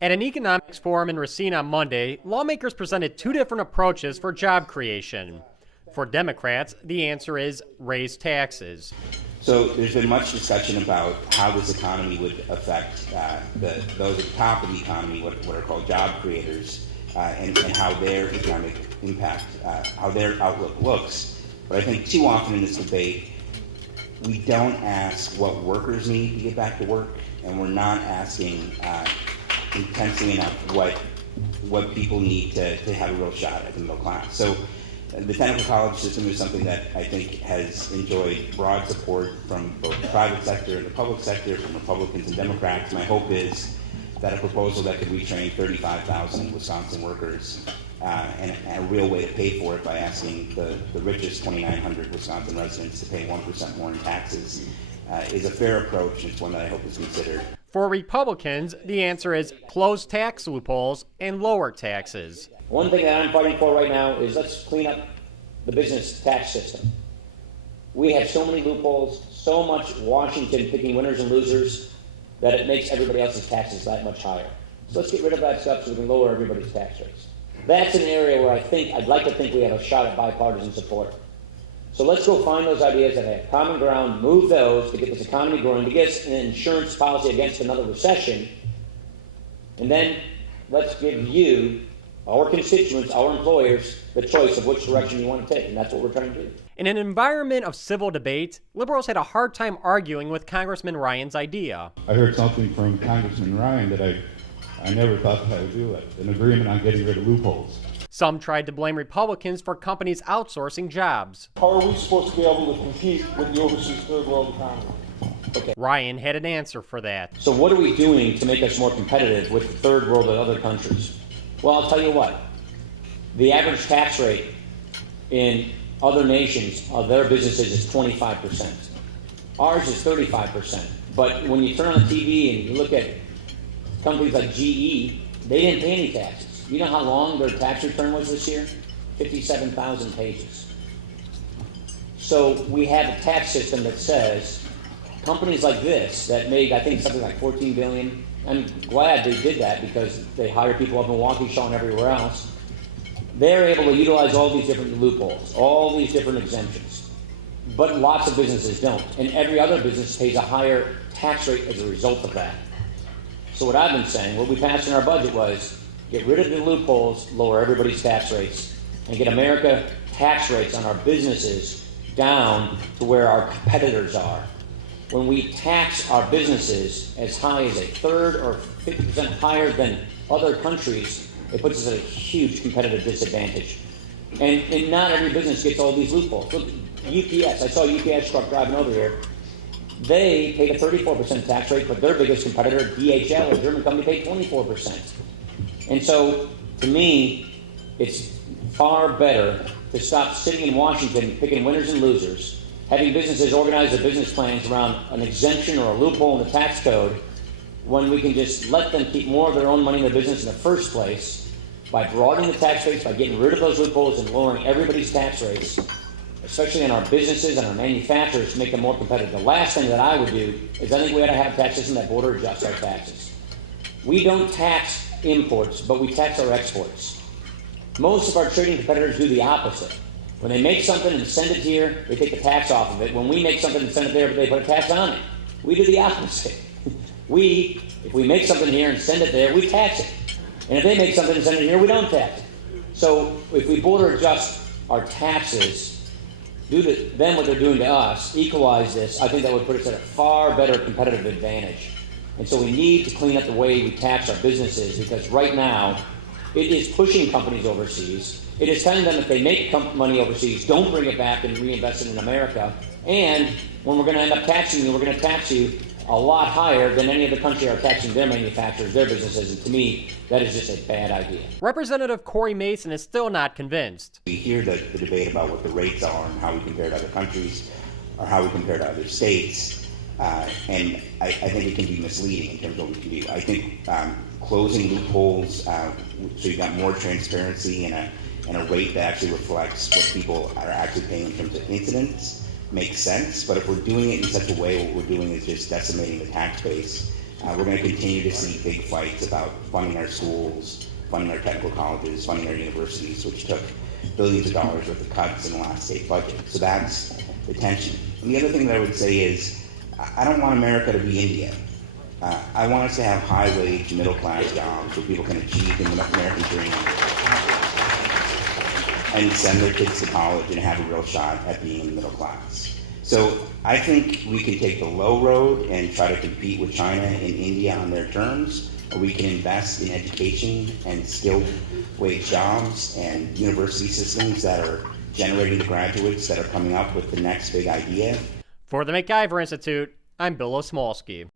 At an economics forum in Racine on Monday, lawmakers presented two different approaches for job creation. For Democrats, the answer is raise taxes. So there's been much discussion about how this economy would affect those at the top of the economy, what are called job creators, and how their economic impact, how their outlook looks. But I think too often in this debate, we don't ask what workers need to get back to work, and we're not asking intensely enough what people need to have a real shot at the middle class. So the technical college system is something that I think has enjoyed broad support from both the private sector and the public sector, from Republicans and Democrats. My hope is that a proposal that could retrain 35,000 Wisconsin workers and a real way to pay for it by asking the richest 2,900 Wisconsin residents to pay 1% more in taxes is a fair approach, and it's one that I hope is considered. For Republicans, the answer is close tax loopholes and lower taxes. One thing that I'm fighting for right now is let's clean up the business tax system. We have so many loopholes, so much Washington picking winners and losers that it makes everybody else's taxes that much higher. So let's get rid of that stuff so we can lower everybody's tax rates. That's an area where I'd like to think we have a shot at bipartisan support. So let's go find those ideas that have common ground, move those to get this economy growing, to get an insurance policy against another recession, and then let's give you, our constituents, our employers, the choice of which direction you want to take, and that's what we're trying to do. In an environment of civil debate, liberals had a hard time arguing with Congressman Ryan's idea. I heard something from Congressman Ryan that I never thought that I would do it, an agreement on getting rid of loopholes. Some tried to blame Republicans for companies outsourcing jobs. How are we supposed to be able to compete with the overseas third world economy? Okay. Ryan had an answer for that. So what are we doing to make us more competitive with the third world and other countries? Well, I'll tell you what. The average tax rate in other nations of their businesses is 25%. Ours is 35%. But when you turn on the TV and you look at companies like GE, they didn't pay any taxes. You know how long their tax return was this year? 57,000 pages. So we have a tax system that says companies like this that made, I think, something like $14 billion. I'm glad they did that because they hire people up in Waukesha and everywhere else. They're able to utilize all these different loopholes, all these different exemptions. But lots of businesses don't. And every other business pays a higher tax rate as a result of that. So what I've been saying, what we passed in our budget was get rid of the loopholes, lower everybody's tax rates, and get America tax rates on our businesses down to where our competitors are. When we tax our businesses as high as a third or 50% higher than other countries, it puts us at a huge competitive disadvantage. And not every business gets all these loopholes. Look, UPS, I saw a UPS truck driving over here. They paid a 34% tax rate, but their biggest competitor, DHL, a German company, paid 24%. And so, to me, it's far better to stop sitting in Washington picking winners and losers, having businesses organize their business plans around an exemption or a loophole in the tax code, when we can just let them keep more of their own money in their business in the first place by broadening the tax rates, by getting rid of those loopholes and lowering everybody's tax rates, especially on our businesses and our manufacturers, to make them more competitive. The last thing that I would do is I think we ought to have a tax system that border adjusts our taxes. We don't tax imports, but we tax our exports. Most of our trading competitors do the opposite. When they make something and send it here, they take the tax off of it. When we make something and send it there, they put a tax on it. We do the opposite. If we make something here and send it there, we tax it. And if they make something and send it here, we don't tax it. So if we border adjust our taxes, do to them what they're doing to us, equalize this, I think that would put us at a far better competitive advantage. And so we need to clean up the way we tax our businesses, because right now it is pushing companies overseas. It is telling them if they make money overseas, don't bring it back and reinvest it in America. And when we're going to end up taxing you, we're going to tax you a lot higher than any other country are taxing their manufacturers, their businesses. And to me, that is just a bad idea. Representative Cory Mason is still not convinced. We hear the debate about what the rates are and how we compare to other countries or how we compare to other states. And I think it can be misleading in terms of what we can do. I think closing loopholes so you've got more transparency and a rate that actually reflects what people are actually paying in terms of incidents makes sense. But if we're doing it in such a way, what we're doing is just decimating the tax base We're going to continue to see big fights about funding our schools, funding our technical colleges, funding our universities, which took billions of dollars worth of cuts in the last state budget. So that's the tension. And the other thing that I would say is, I don't want America to be India. I want us to have high-wage, middle-class jobs where people can achieve the American dream and send their kids to college and have a real shot at being in the middle class. So I think we can take the low road and try to compete with China and India on their terms, or we can invest in education and skilled wage jobs and university systems that are generating the graduates that are coming up with the next big idea. For the MacIver Institute, I'm Bill Osmolsky.